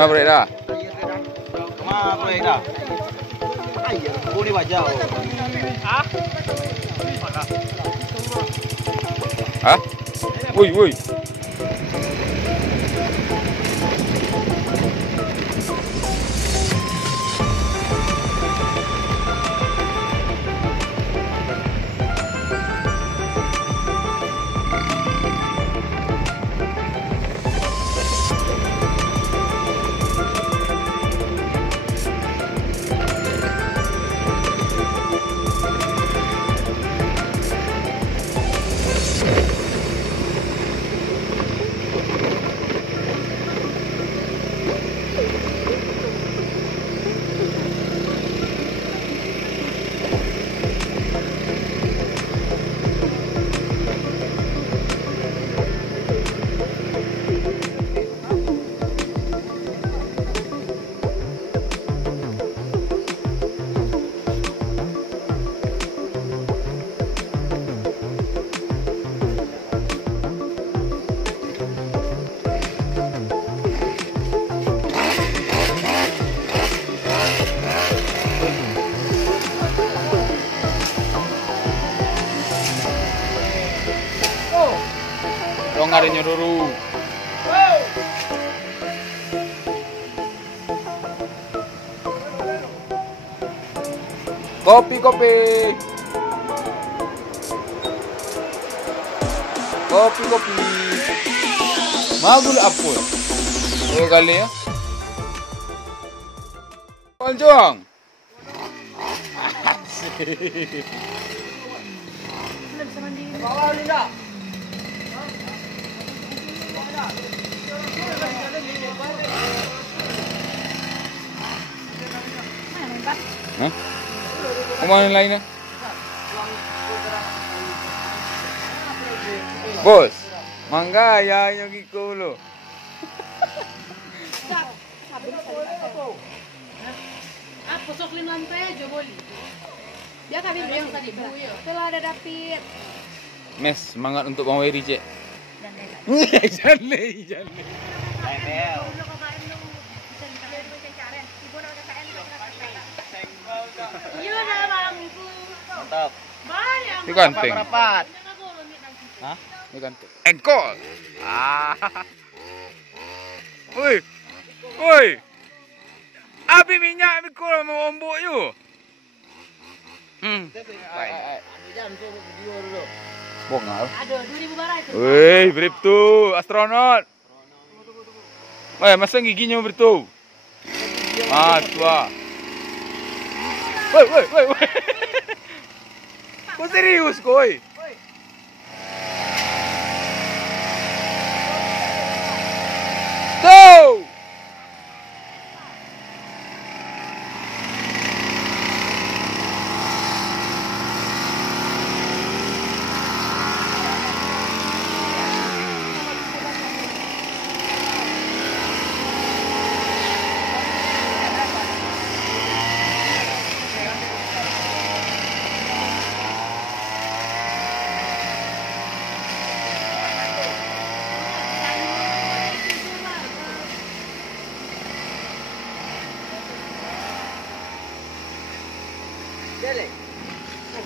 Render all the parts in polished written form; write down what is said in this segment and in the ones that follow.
Apa boleh dah? Kemana boleh dah? Ayo, boleh wajah. Hah? Woi, woi. Dong ada nyururu. Kopi, kopi. Kopi, kopi. Magul apple. Oh kali ya. Panjang. Bawa Linda. Hah? Kemana yang lainnya? Bos, mangga ya yang ikut lo. Apa sok lantai aja boleh. Dia kami yang tadi bu ya. Setelah ada David. Mes, semangat untuk Bang Weri, Cek. Jangan. Mantap. Itu ganteng. Rapat. Hah? Itu ganteng. Engkol. Ah. Woi. Woi. Abi minyak mikul mau ombok you. Jangan video dulu. Bongal. Ada 2000 bara itu. Woi, brip tuh astronot. Woi, masang giginya bertu. Ah, tua. Woi. Kau serius, koi? Tuh.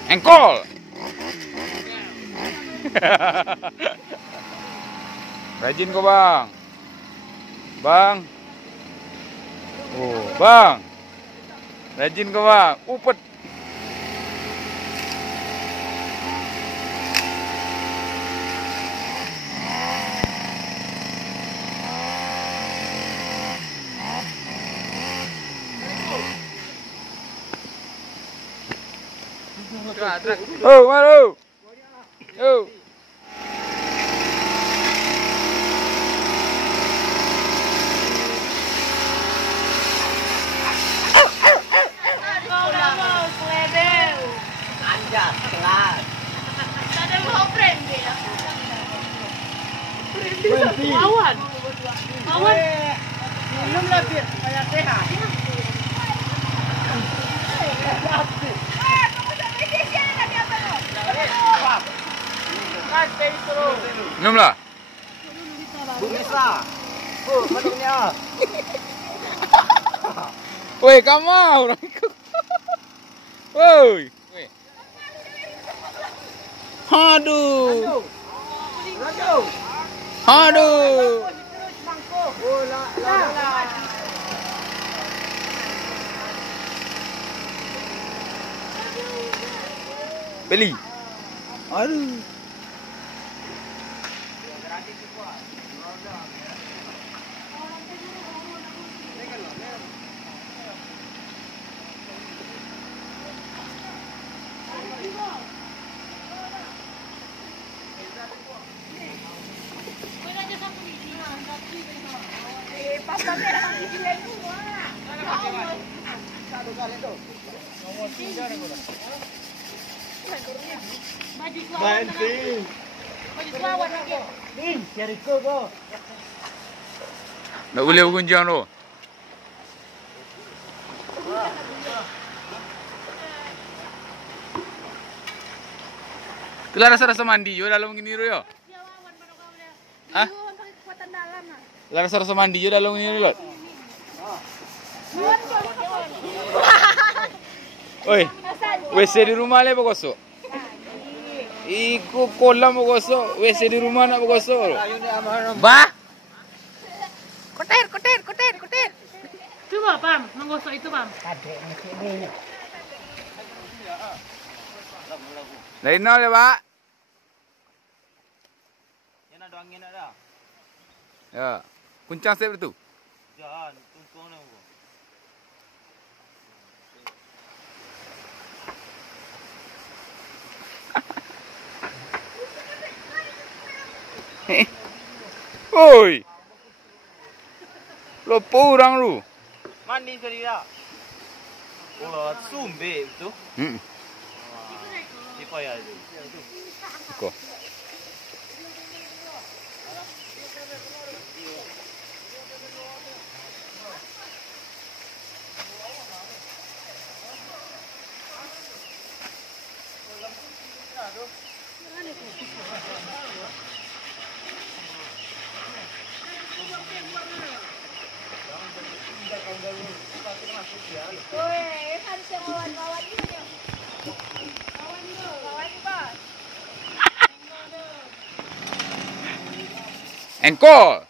Engkol. Rajin kok, Bang. Bang. Oh, Bang. Rajin kok, Bang. Upet. Oh, malu. Oh. Anjas, kelas. Ada mau friend dia. Lawan. Lawan. Minum lagi, kayak sehat. lantai terus. Minum lah. Bisa. Oh, bentuknya. Woi, kamu orang ikut. Woi. Aduh. Aduh. Beli. Aduh. Nak boleh bergunjang tu. Kelar rasa mandi yo dalam gini ro yo. Hah? Kelar rasa mandi yo dalam gini ro. Oi. WC di rumah le gosok. Iku kolam gosok, WC di rumah nak gosok. Bah. Koter. Coba, Pam, menggosok itu, Pam. Dari nol ya, Pak. Yang ada angin ada. Ya. Kuncang step itu. Jangan, tunggu nunggu. Oi. Lupa orang lu. Mandi sekali dah. Wah, sumbe itu. Siapa ya itu? Kok. Engkol.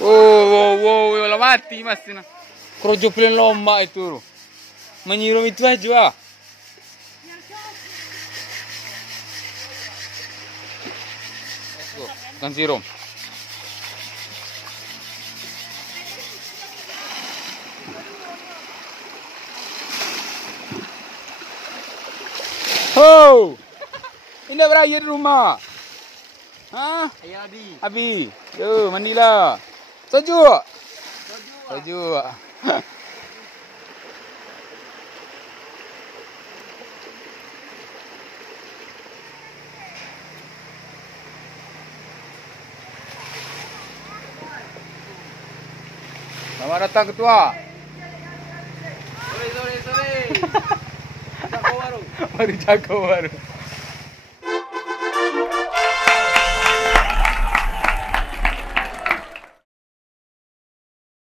Wow, lah mati mas na. Krojo pelin lomba itu. Menyirum itu aja. Kan sirum. Oh, ini berakhir rumah. Hah? Ayah Adi. Abi, yo mandilah. Soju. Selamat datang ketua. Sore. Jago baru. Baru jago baru.